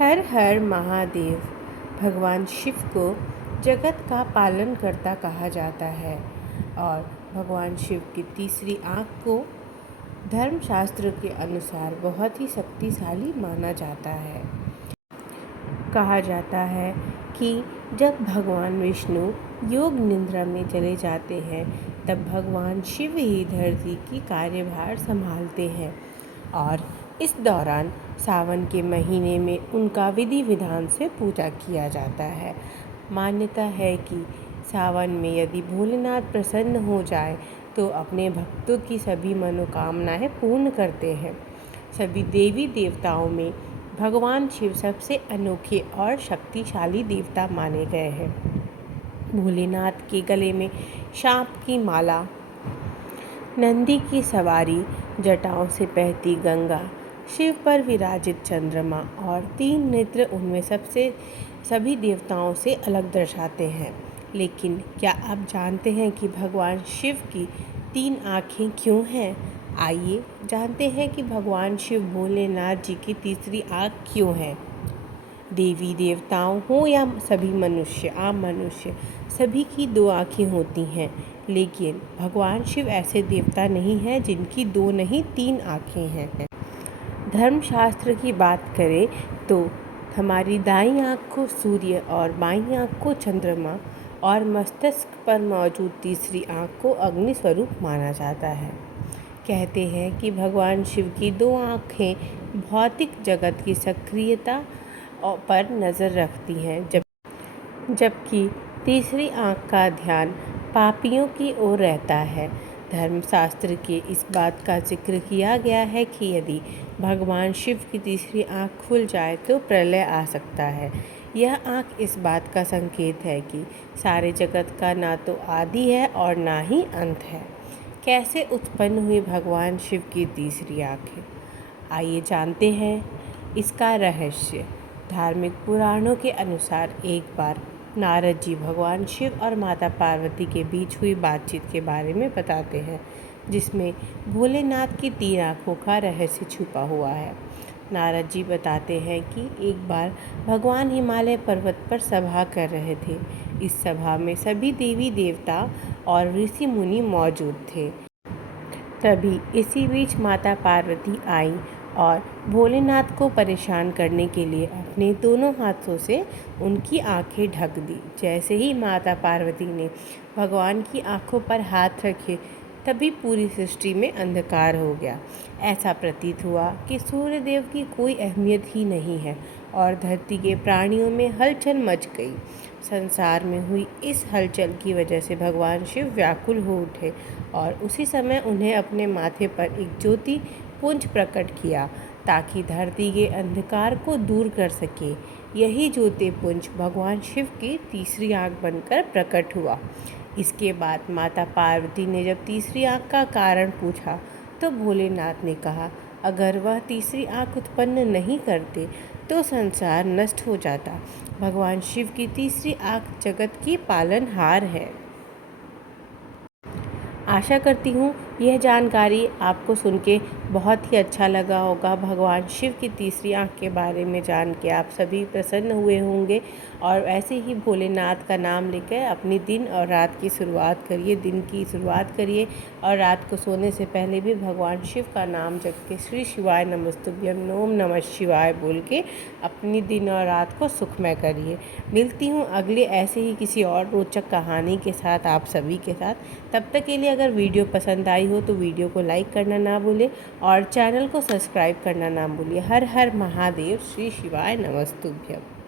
हर हर महादेव। भगवान शिव को जगत का पालनकर्ता कहा जाता है और भगवान शिव की तीसरी आँख को धर्मशास्त्र के अनुसार बहुत ही शक्तिशाली माना जाता है। कहा जाता है कि जब भगवान विष्णु योग निद्रा में चले जाते हैं तब भगवान शिव ही धरती की कार्यभार संभालते हैं और इस दौरान सावन के महीने में उनका विधि विधान से पूजा किया जाता है। मान्यता है कि सावन में यदि भोलेनाथ प्रसन्न हो जाए तो अपने भक्तों की सभी मनोकामनाएं पूर्ण करते हैं। सभी देवी देवताओं में भगवान शिव सबसे अनोखे और शक्तिशाली देवता माने गए हैं। भोलेनाथ के गले में सांप की माला, नंदी की सवारी, जटाओं से बहती गंगा, शिव पर विराजित चंद्रमा और 3 नेत्र उनमें सभी देवताओं से अलग दर्शाते हैं। लेकिन क्या आप जानते हैं कि भगवान शिव की 3 आँखें क्यों हैं? आइए जानते हैं कि भगवान शिव भोलेनाथ जी की तीसरी आँख क्यों है। देवी देवताओं हो या सभी मनुष्य, आम मनुष्य, सभी की 2 आँखें होती हैं, लेकिन भगवान शिव ऐसे देवता नहीं हैं जिनकी 2 नहीं 3 आँखें हैं। धर्मशास्त्र की बात करें तो हमारी दाईं आँख को सूर्य और बाईं आँख को चंद्रमा और मस्तिष्क पर मौजूद तीसरी आँख को अग्नि स्वरूप माना जाता है। कहते हैं कि भगवान शिव की 2 आँखें भौतिक जगत की सक्रियता पर नज़र रखती हैं, जबकि तीसरी आँख का ध्यान पापियों की ओर रहता है। धर्मशास्त्र के इस बात का जिक्र किया गया है कि यदि भगवान शिव की तीसरी आँख खुल जाए तो प्रलय आ सकता है। यह आँख इस बात का संकेत है कि सारे जगत का ना तो आदि है और ना ही अंत है। कैसे उत्पन्न हुई भगवान शिव की तीसरी आँखें? आइए जानते हैं इसका रहस्य। धार्मिक पुराणों के अनुसार एक बार नारद जी भगवान शिव और माता पार्वती के बीच हुई बातचीत के बारे में बताते हैं, जिसमें भोलेनाथ की 3 आँखों का रहस्य छुपा हुआ है। नारद जी बताते हैं कि एक बार भगवान हिमालय पर्वत पर सभा कर रहे थे। इस सभा में सभी देवी देवता और ऋषि मुनि मौजूद थे। तभी इसी बीच माता पार्वती आई और भोलेनाथ को परेशान करने के लिए अपने दोनों हाथों से उनकी आंखें ढक दी। जैसे ही माता पार्वती ने भगवान की आंखों पर हाथ रखे तभी पूरी सृष्टि में अंधकार हो गया। ऐसा प्रतीत हुआ कि सूर्यदेव की कोई अहमियत ही नहीं है और धरती के प्राणियों में हलचल मच गई। संसार में हुई इस हलचल की वजह से भगवान शिव व्याकुल हो उठे और उसी समय उन्हें अपने माथे पर एक ज्योति पुंज प्रकट किया ताकि धरती के अंधकार को दूर कर सके। यही ज्योति पुंज भगवान शिव की तीसरी आँख बनकर प्रकट हुआ। इसके बाद माता पार्वती ने जब तीसरी आँख का कारण पूछा तो भोलेनाथ ने कहा, अगर वह तीसरी आँख उत्पन्न नहीं करते तो संसार नष्ट हो जाता। भगवान शिव की तीसरी आँख जगत की पालनहार है। आशा करती हूँ यह जानकारी आपको सुन के बहुत ही अच्छा लगा होगा। भगवान शिव की तीसरी आँख के बारे में जान के आप सभी प्रसन्न हुए होंगे और ऐसे ही भोलेनाथ का नाम लेकर अपनी दिन और रात की शुरुआत करिए, दिन की शुरुआत करिए और रात को सोने से पहले भी भगवान शिव का नाम जप के श्री शिवाय नमस्तुभ्यम ओम नमः शिवाय बोल के अपनी दिन और रात को सुखमय करिए। मिलती हूँ अगले ऐसे ही किसी और रोचक कहानी के साथ आप सभी के साथ। तब तक के लिए अगर वीडियो पसंद आई हो तो वीडियो को लाइक करना ना भूलें और चैनल को सब्सक्राइब करना ना भूलिए। हर हर महादेव। श्री शिवाय नमस्तुभ्यम।